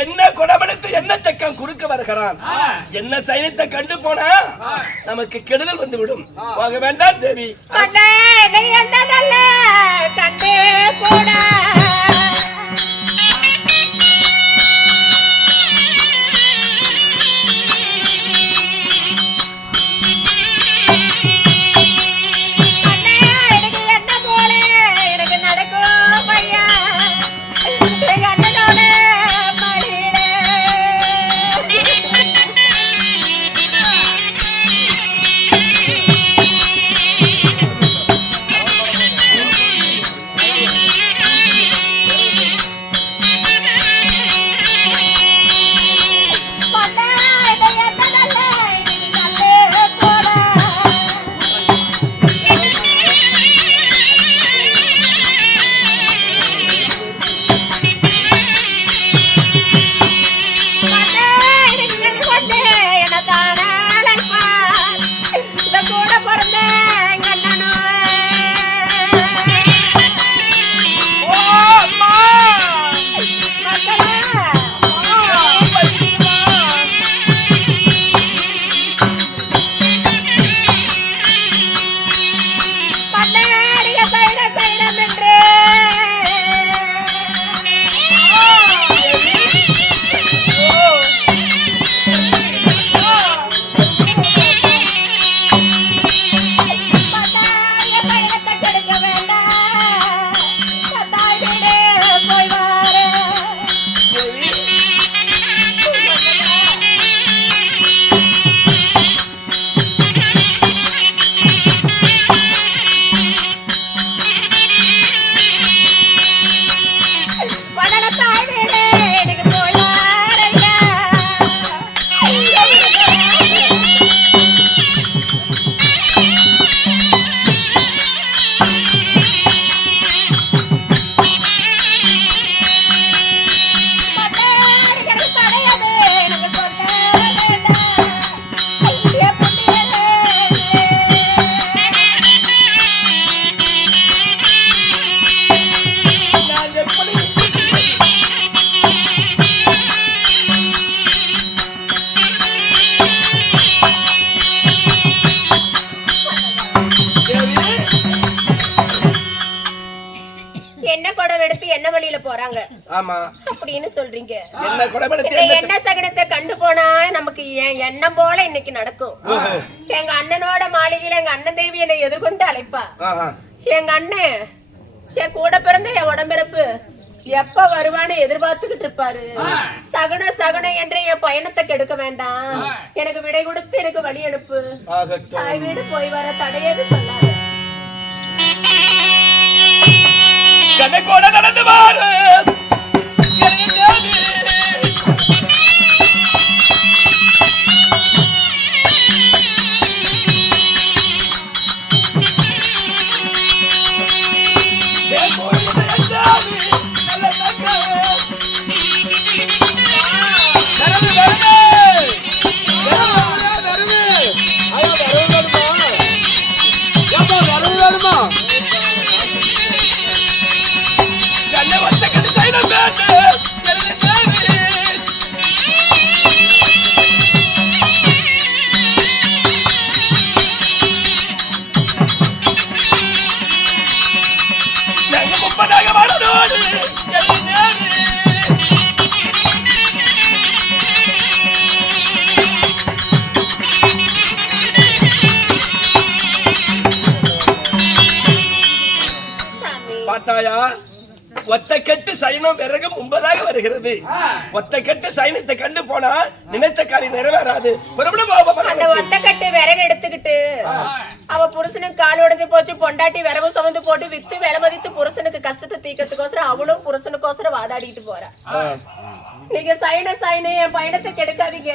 என்ன கொடபடுத்து என்ன சக்கம் குறுக்க வருகிறான். என்ன சைனத்தை கண்டு போனா நமக்கு கெடுதல் வந்து விடும். போக வேண்டாம் தேவி. கண்டே போன சொல்றீங்க. என்ன சகனத்தை கண்டு போனா நமக்கு எண்ணம் போல இன்னைக்கு நடக்கும். எங்க அண்ணனோட மாளிகையில எங்க அண்ணன் தேவி என்னை எதிர்கொண்டு அழைப்பா. எங்க அண்ணன் என் கூட பிறந்த என் உடம்பிறப்பு எப்ப வருவான்னு எதிர்பார்த்துக்கிட்டு இருப்பாரு. சகுன சகுன என்று என் பயணத்தை கெடுக்க வேண்டாம். எனக்கு விடை கொடுத்து எனக்கு வழி அனுப்பு. தாய் வீடு போய் வர தடையது சொன்னாரு. கண்ணகோட நடந்து வாரு. பார்த்தாயா? ஒத்த கட்டு சைனம் விறகு முன்பதாக வருகிறது. ஒத்த கட்டு சைனத்தை கண்டு போனா நினைச்ச காரியம் நிறைவேறாது. அந்த ஒத்த கட்டு விறகு எடுத்துக்கிட்டு அவ புருஷனுக்கு கால் உடைஞ்சு போச்சு, பொண்டாட்டி விறகு சுமந்து போட்டு வித்து விலை மதித்து புருஷனுக்கு கஷ்டத்தை தீக்கிறதுக்கோசரம் அவளும் புருஷனுக்கோசரம் வாதாடிட்டு போறா. நீங்க சைன என் பயணத்தை கெடுக்காதீங்க,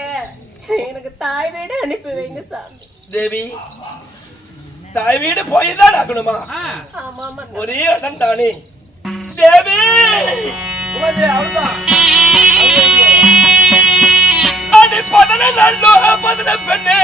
எனக்கு தாய் வீடு அனுப்பி வைங்க சாமி. தேவி, தாய் வீடு போய்தான் ஆகணுமா? ஆமா, ஒரே இடம் தானே தேவி. அடி பதன நல்லோ பதன பெண்ணே,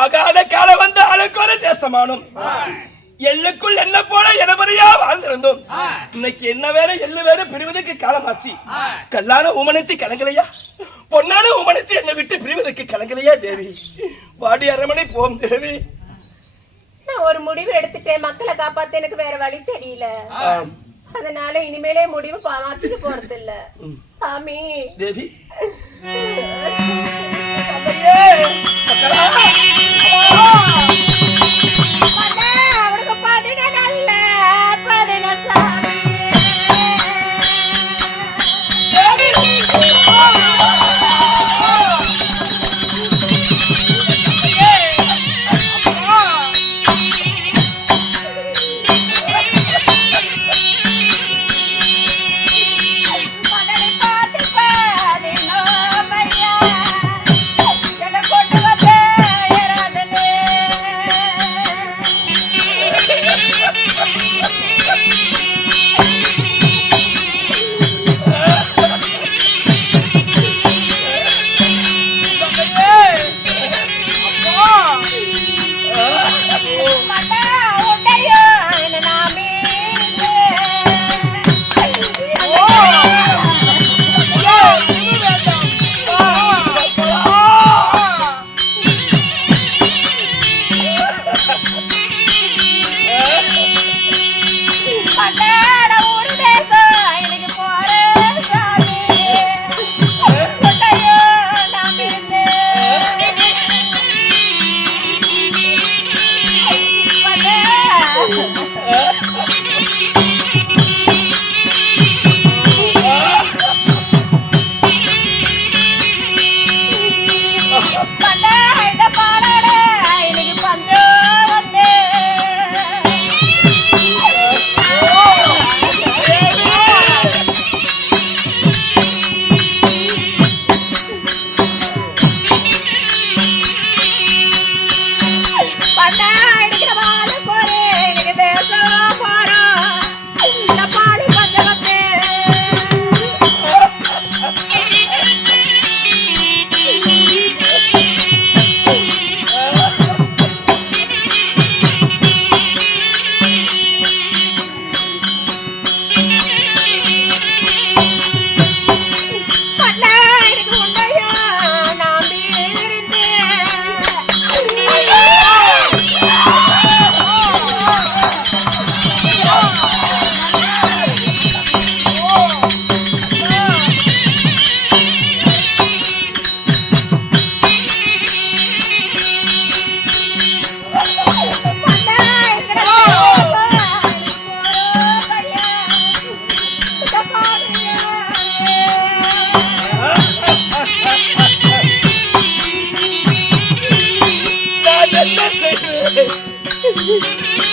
ஆகாத காலம் வந்து ஆளுக்கொரு தேசமானும் எல்லுக்குள் என்ன போல எனபடியா வாழ்ந்திருந்தோம். இன்னைக்கு என்ன வேற எள்ளு வேற பிரிவதற்கு காலமாச்சு. கல்லான உமனிச்சு கலங்கலையா, பொன்னான உமனிச்சு என்னை விட்டு பிரிவதற்கு கலங்கலையா தேவி. வாடி அரமனை போம் தேவி. நான் ஒரு முடிவு எடுத்துட்டேன். மக்களை காப்பாத்த எனக்கு வேற வழி தெரியல. அதனால இனிமேலே முடிவு மாத்திக்க போறது இல்ல சாமி. தேவி அவனுக்கு 17 அல்ல 17 சாமி.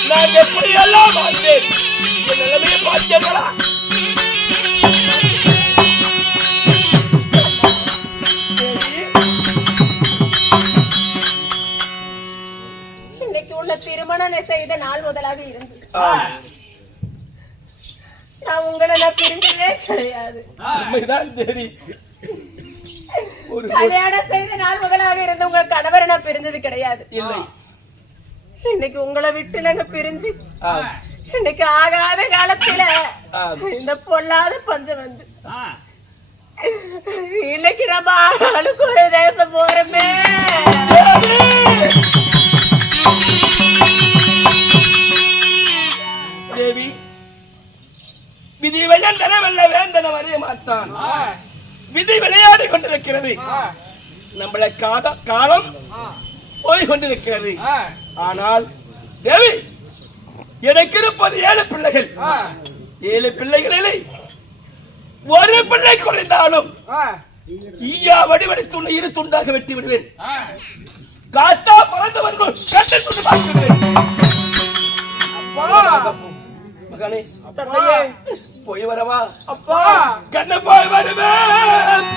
நான் எப்படி எல்லாம் வாழ்ந்தேன். என் நிலைமையை பார்த்தீர்களா? இன்னைக்கு உன்னை திருமணம் செய்த நாள் முதலாக இருந்து நான் உங்களை பிரிஞ்சதே கிடையாது. உண்மைதான் சரி. கல்யாணம் செய்த நாள் முதலாக இருந்த உங்க கணவரை நான் பிரிஞ்சது கிடையாது. இல்லை. இன்னைக்கு உங்களை விட்டு நாங்க பிரிஞ்சு இன்னைக்கு ஆகாத காலத்துல இந்த பொல்லாத பஞ்சம் வந்து இன்னைக்கு நம்ம ஆளுக்கு ஒரு தேசம் போறோமே. தேவி, விதி வயந்தன வெல்ல வேந்தன வரைய மாட்டான். விதி விளையாடி கொண்டிருக்கிறது. நம்மளை காலம் போய் கொண்டிருக்கிறது. ஆனால் தேவி, எனக்கு இருப்பது 7 பிள்ளைகள். 7 பிள்ளைகளிலே ஒரு பிள்ளை குறைந்தாலும் ஈயா வடிவெடுத்து உன்னை 2 துண்டாக வெட்டி விடுவேன். காத்தா பறந்து வருவோம், கட்டை துண்டு பார்க்கிறேன். மகனே, போய் வரவா? அப்பா, கண்ண போய் வருவேன்.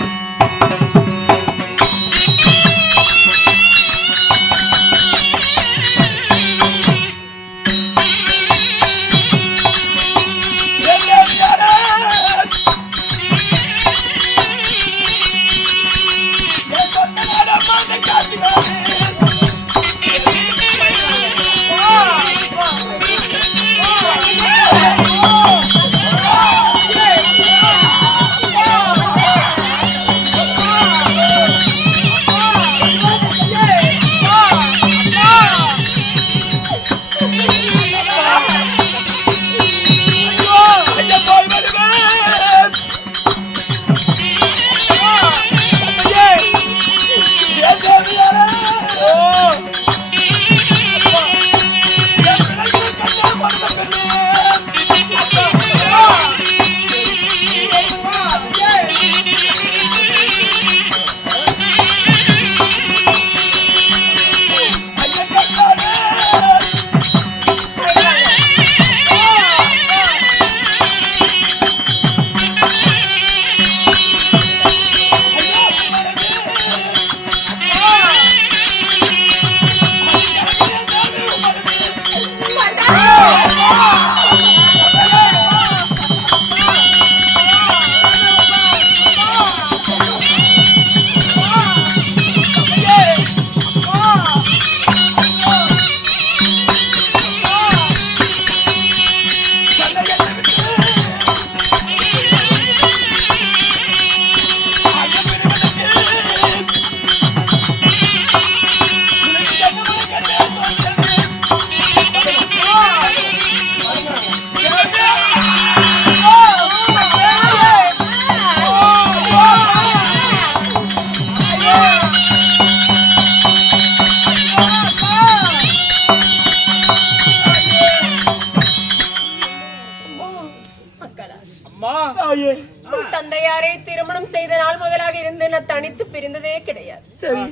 உன் தந்தையாரை திருமணம் செய்த நாள் முதலாக இருந்து நான் தனித்து பிரிந்ததே கிடையாது. சரி,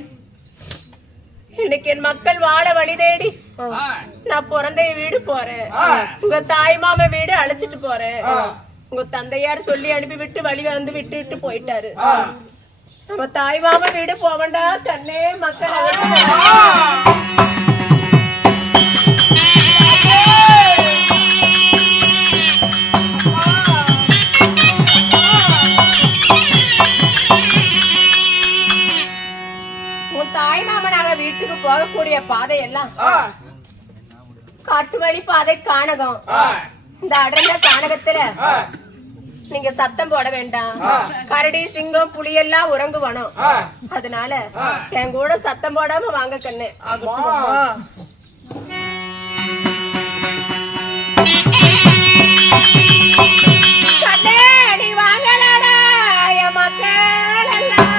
இன்னைக்கு என் மக்கள் வாழ வழி தேடி நான் பிறந்த வீடு போறேன், உங்க தாய் மாமா வீடு அழைச்சிட்டு போறேன். உங்க தந்தையார் சொல்லி அனுப்பி விட்டு வழி வந்து விட்டுட்டு போயிட்டாரு. நம்ம தாய் மாமா வீடு போவண்டா கண்ணே மக்கள். வீட்டுக்கு போகக்கூடிய பாதை எல்லாம் காட்டு வழி பாதை கானகம். இந்த அடர்ந்த கானகத்துல நீங்க சத்தம் போட வேண்டாம். கரடி சிங்கம் புலி எல்லாம் உறங்குவனும். அதனால என் கூட சத்தம் போடாம வாங்க கண்ணு. கண்ணே நீ வாங்கலாடா என் மக்கள் எல்லாம்.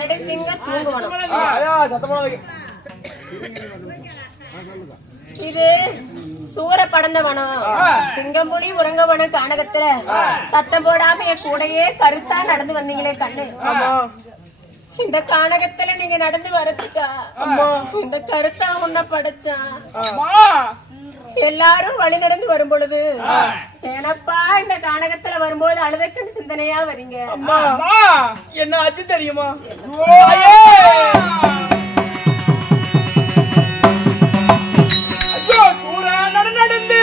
கரடி சிங்கம் தூங்குவனம். இது சூர படந்த வனம். சிங்கம்புலி உறங்கவன கானகத்துல சத்தம் போடாம என் கூடையே கருத்தா நடந்து வந்தீங்களே கண்ணு. இந்த கானகத்துல நீங்க நடந்து வரதுக்கா இந்த கருத்தா உன்ன படைச்சான். எல்லாரும் வழி நடந்து வரும் பொழுது ஏனப்பா இந்த கானகத்துல வரும்போது அழுதக்கன் சிந்தனையா வரீங்க. என்ன ஆச்சு தெரியுமா? நடந்து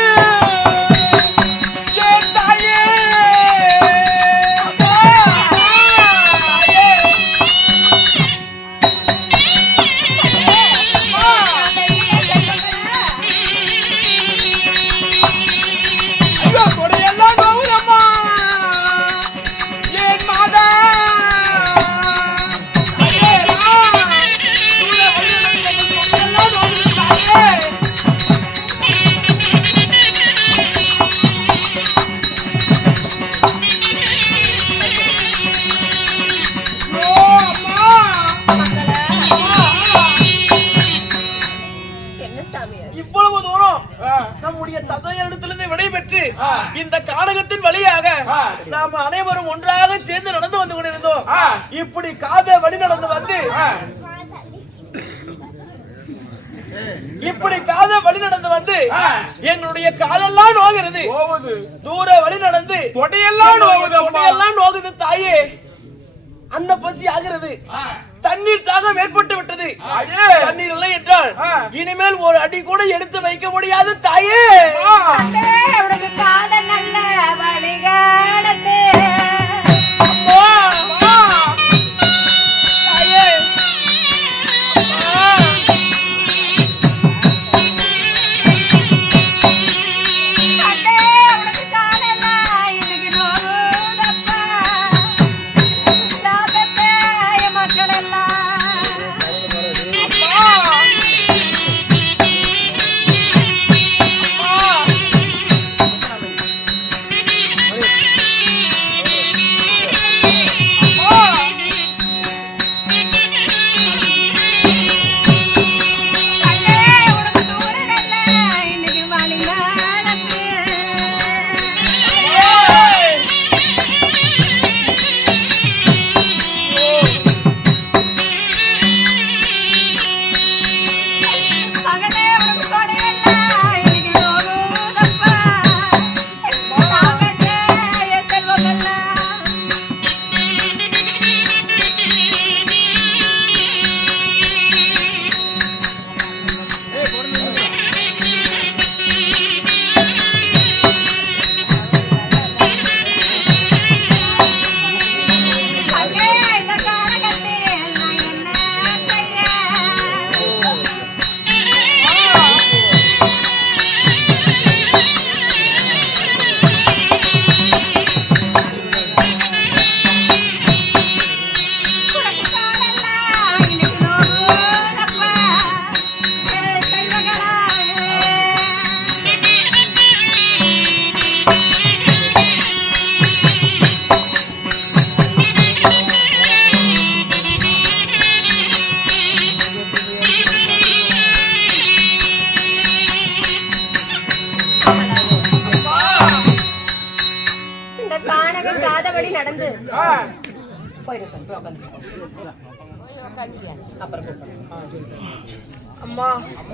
இந்த கானகத்தின் வழியாக நாம் அனைவரும் ஒன்றாக சேர்ந்து நடந்து வந்து கொண்டிருந்தோம். இப்படி காத வழி நடந்து வந்து எங்களுடைய காலெல்லாம் நோகிறது. தூர வழி நடந்து தொடையெல்லாம் நோகுது தாயே. அந்த பசி ஆகிறது. தண்ணீர் தாகம் ஏற்பட்டு விட்டது. தண்ணீர் இல்லை என்றால் இனிமேல் ஒரு அடி கூட எடுத்து வைக்க முடியாது தாயே.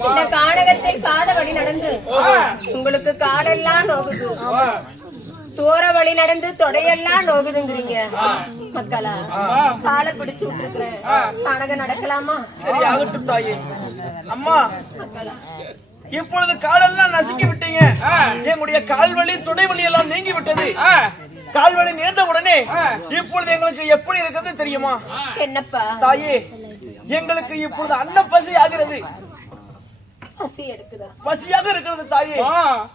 இந்த கானகத்தில் காத வழி நடந்து உங்களுக்கு காலெல்லாம் நோகுது. தூர வழி நடந்து தொடையெல்லாம் நோகுதுங்கிறீங்க மக்களா. காலை பிடிச்சு விட்டுருக்கிறேன். கானகம் நடக்கலாமா? சரி, ஆகட்டும் தாயே. அம்மா, இப்பொழுது காலெல்லாம் நசுக்கி விட்டீங்க. எங்களுடைய கால்வலி தொடை வலி எல்லாம் நீங்கி விட்டது. கால்வலி நேர்ந்த உடனே இப்பொழுது எங்களுக்கு எப்படி இருக்கிறது தெரியுமா? என்னப்பா தாயே, எங்களுக்கு இப்பொழுது அன்ன பசி ஆகிறது. பசியாக இருக்கிறது தாயே.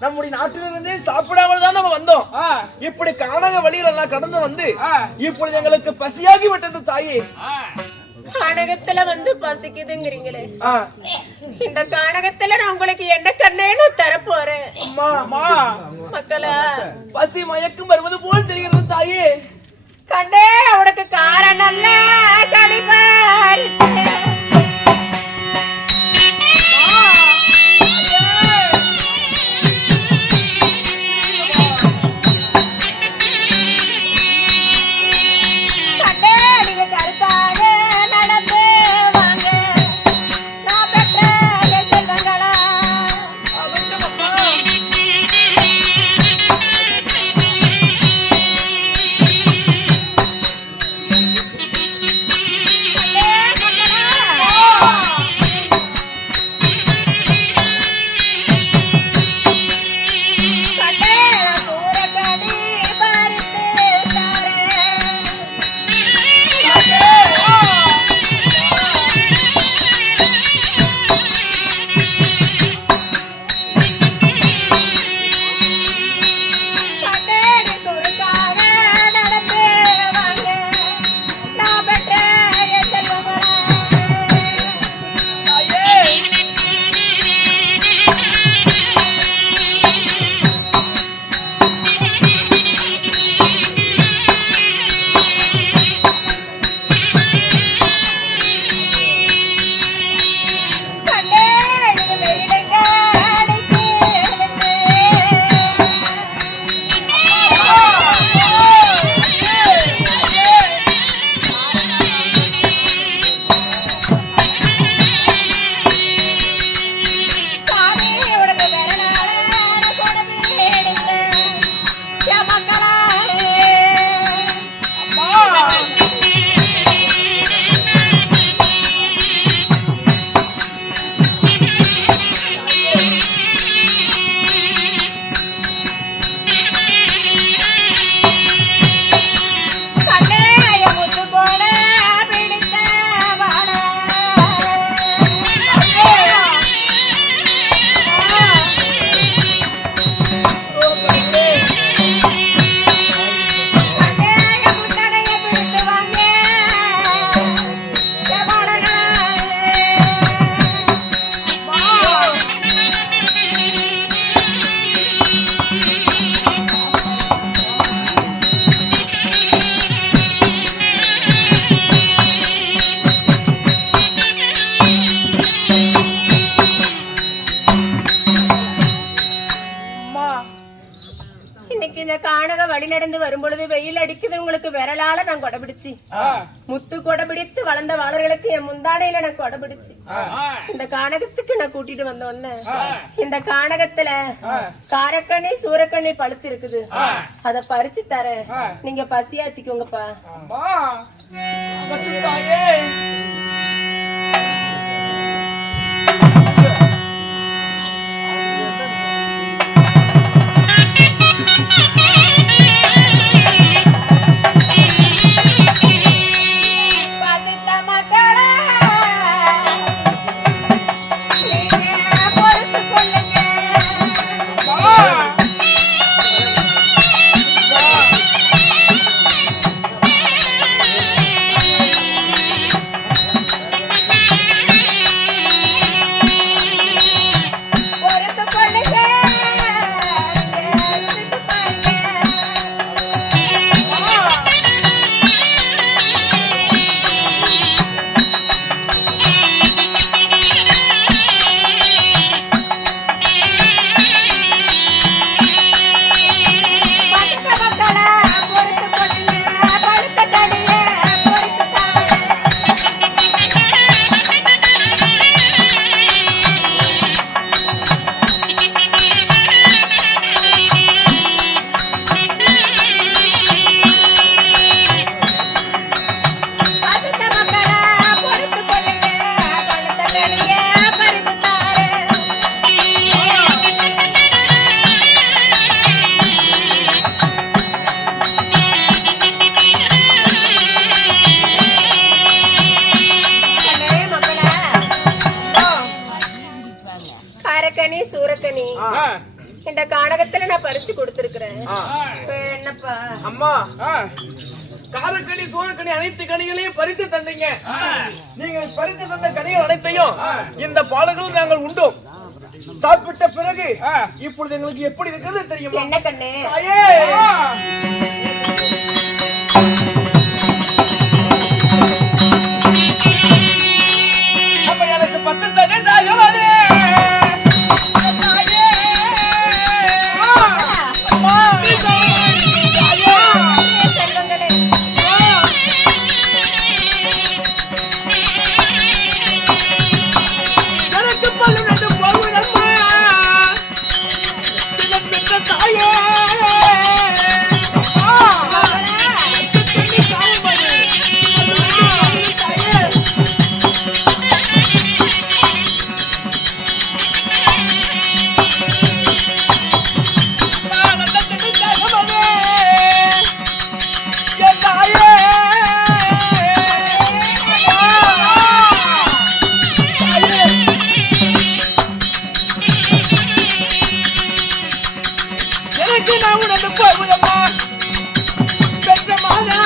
நம்முடைய நாட்டிலிருந்து சாப்பிடாமல் தான் நம்ம வந்தோம். இப்படி கானக வழியில எல்லாம் கடந்து வந்து இப்பொழுது எங்களுக்கு பசியாகி விட்டது தாயே. கானகத்துல வந்து பசிக்குதுங்கிறீங்களே, இந்த கானகத்துல நான் உங்களுக்கு என்ன கண்ணேன்னு தரப்போறேன். மக்களா, பசி மயக்கம் வருவது போல் தெரிகிறது தாயே. கண்டே உனக்கு காரம் நல்ல கடிபாரித்து நடந்து வரும்பொழுது வெயில் அடிக்குது உங்களுக்கு விரலால நான் கொடைபிடிச்சு முத்து கொடைபிடித்து வளர்ந்த வாழர்களுக்கு என் முந்தானையில நான் கொடைபிடிச்சு இந்த கானகத்துக்கு நான் கூட்டிட்டு வந்தோன்னு இந்த கானகத்துல காரக்கண்ணி சூரக்கண்ணி பழுத்து இருக்குது அத பறிச்சு தரேன் நீங்க பசியாத்திக்கோங்கப்பா இந்த கானகத்துல நான் பறிச்சு கொடுத்திருக்கிறேன் என்னப்பா அம்மா காரக்கனி சூரக்கனி அனைத்து கனிகளையும் பறித்து தந்தீங்க நீங்க பறித்து தந்த கனிகள் அனைத்தையும் இந்த பாலங்களும் நாங்கள் உண்டோம் சாப்பிட்ட பிறகு இப்பொழுது எங்களுக்கு எப்படி இருக்கிறது தெரியுமா என்ன கண்ணே எனக்கு நான் உணர்ந்து போகுதம்மா பெற்ற மாதா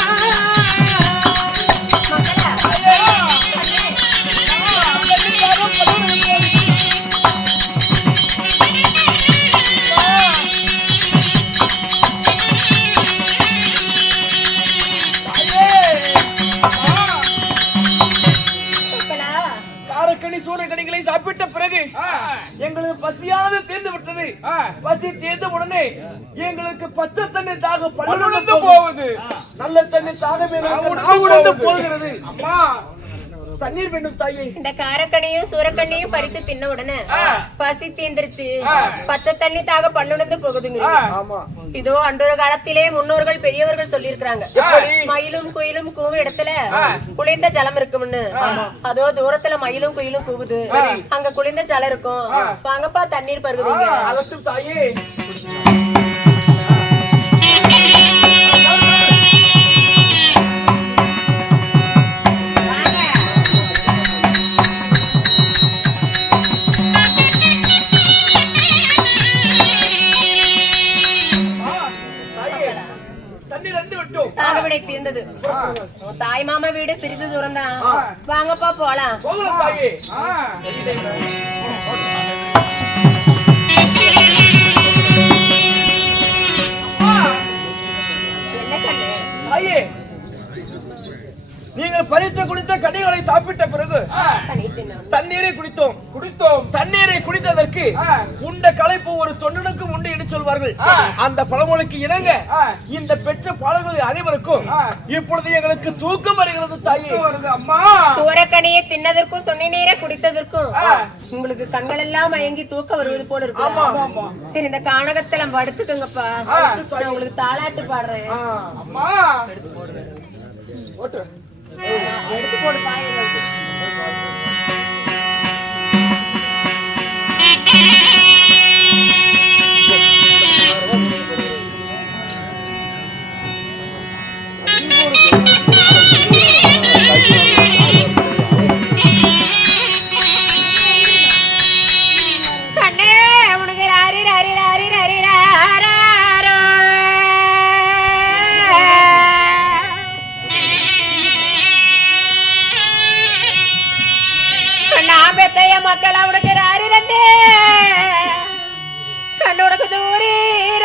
சூரியக்கணிகளை சாப்பிட்ட பிறகு எங்களுக்கு பசியானது தீர்ந்து விட்டது. பசி தீர்ந்த உடனே எங்களுக்கு பச்சை தண்ணி தாக பல்லுணர்ந்து போகுது. நல்ல தண்ணி தாக போகிறது. அம்மா தண்ணீர் வேண்டும் தாயே. இந்த காரக்கண்ணையும் சூரக்கண்ணையும் பறித்து தின்ன உடனே பசி தீர்ந்துருச்சு. பச்சை தண்ணி தாக பல்லுணர்ந்து போகுதுங்க. இதோ அன்றொரு காலத்திலே முன்னோர்கள் பெரியவர்கள் சொல்லி இருக்கிறாங்க, மயிலும் குயிலும் கூவும் இடத்துல குளிர்ந்த ஜலம் இருக்கும்னு. அதோ தூரத்துல மயிலும் குயிலும் கூவுது, அங்க குளிர்ந்த ஜலம் இருக்கும். வாங்கப்பா தண்ணீர் பருகுதுங்க. தாயே தீர்ந்தது. தாய் மாமா வீடு சிறிது தூரம் தான், வாங்கப்பா போலாம். என்ன கண்ணு? நீங்கள் பறித்து குடித்த கனிகளை சாப்பிட்ட பிறகு தண்ணீரை குடித்தோம். தண்ணீரை குடித்ததற்கு உண்ட களைப்பு ஒரு தொண்டனுக்கு உண்டு என்று சொல்வார்கள். அந்த பழமொழிக்கு இணங்க இந்த பெற்ற பாடல்கள் அனைவருக்கும் இப்பொழுது எங்களுக்கு தூக்கம் வருகிறது தாயே. அம்மா சூரக்கனியை தின்னதற்கும் சொன்ன நீரை குடித்ததற்கும் உங்களுக்கு கண்கள் எல்லாம் மயங்கி தூக்கம் வருவது போல இருக்கு. சரி, இந்த கானகத்துல படுத்துக்கங்கப்பா, நான் உங்களுக்கு தாளாட்டு பாடுறேன். அம்மா எடுத்து போடு பாய். மக்கள் அவனுக்கு ராரி ரெண்டு கண்ணோடக்கு தூரீர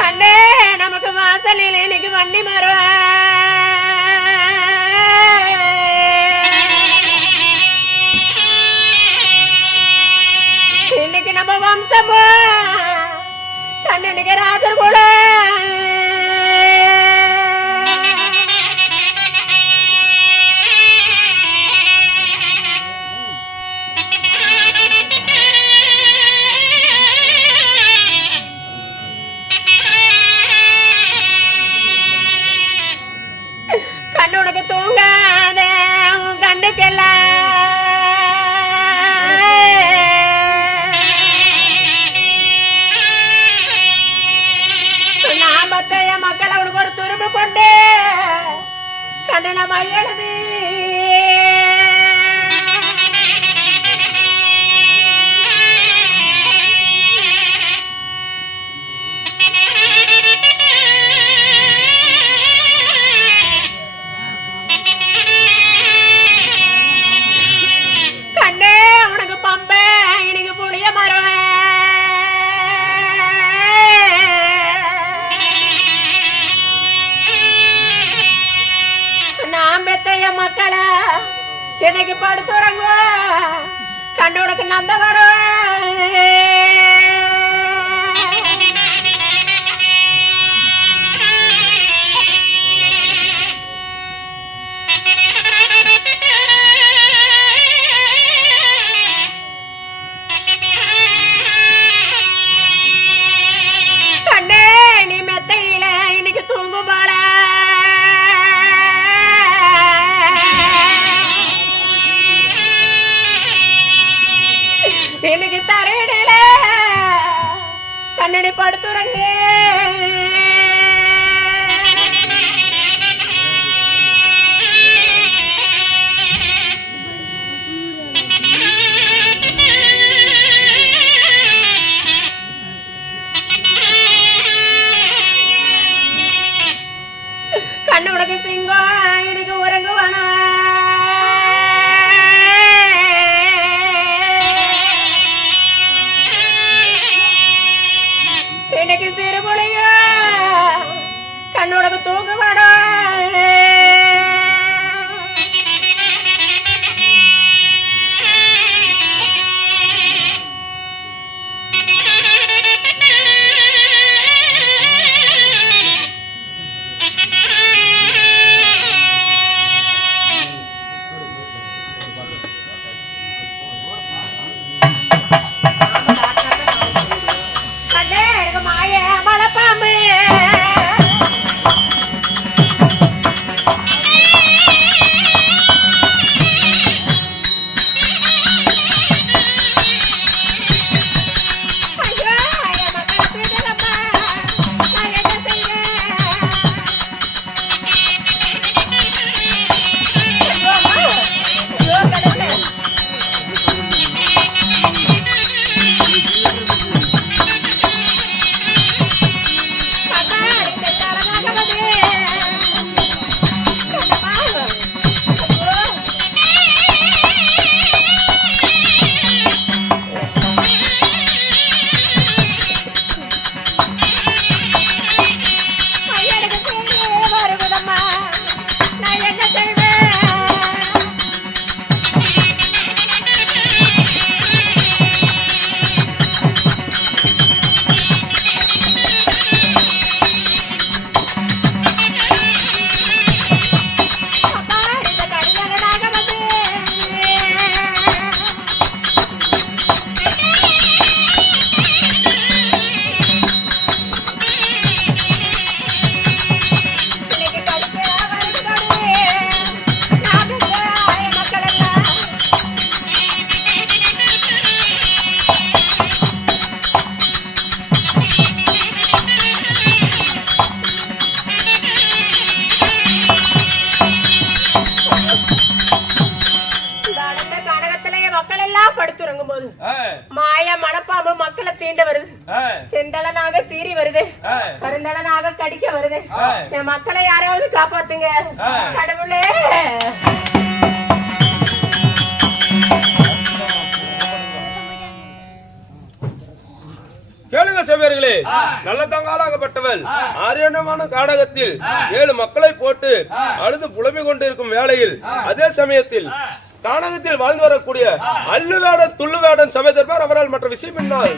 கண்ணே நமக்கு வாசலில் இன்னைக்கு வண்டி மரம் வம்சமா கண்ணனுக்கு ராஜர் கூட கண்ணுனக்கு தூங்காத உன் கண்ணுக்கெல்லாம் மக்கள் அவனுக்கு ஒரு துரும்பு கொண்டு கண்ணன மையழுது. கண்ணே உனக்கு பம்பை இன்னைக்கு புளிய மரம் மக்களா எனக்கு படுத்துறங்க கண்ணோடக்கு நந்த வரும். கண்ணே நீ மெத்தையில இன்னைக்கு தூங்கும் போல இன்னைக்கு தரையிடல கண்ணடி படுத்துறங்க கண்ணு உனக்கு சிங்கம் இன்னைக்கு உறங்குவானா இன்னைக்கு சிறுபுளையா கண்ணோட தூங்குவாடா மாயா மனப்பாம்பு மக்களை தீண்ட வருது செந்தளனாக சீறி வருது கருந்தளனாக கடிக்க வருது என் மக்களை யாராவது காப்பாத்துங்க கடவுளே கேளுங்க செவ்வியர்களே, நல்ல தங்காலாகப்பட்டவள் ஆரியனமான காடகத்தில் 7 மக்களை போட்டு அழுது புலம்பிக் கொண்டிருக்கும் வேளையில் அதே சமயத்தில் கானகத்தில் வாழ்ந்து வரக்கூடிய அல்லு வேடன் துள்ளு வேடன் சமேதர்பார் அவரால் மற்ற விஷயம் என்னால்